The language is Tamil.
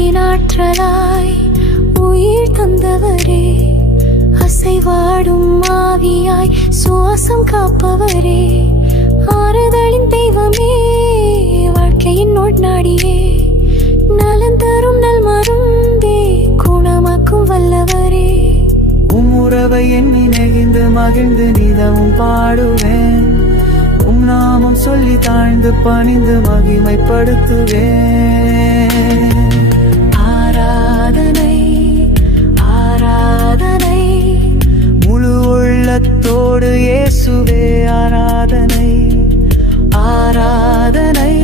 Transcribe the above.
அன்பின் ஆற்றலாய் உயிர் தந்தவரே, அசைவாடும் ஆவியாய் சுவாசம் காப்பவரே, ஆறுதலின் தெய்வமே, வாழ்க்கையின் நோட்நாடியே, நலன் தரும் நல் மருந்தே, குணமாக்கும் வல்லவரே. உறவை எண்ணி நெகிழ்ந்து மகிழ்ந்து நிதமும் பாடுவேன், நாமம் சொல்லி தாழ்ந்து பணிந்து மகிமைப்படுத்துவேன். ஆராதனை ஆராதனை முழு உள்ளத்தோடு இயேசுவே ஆராதனை. ஆராதனை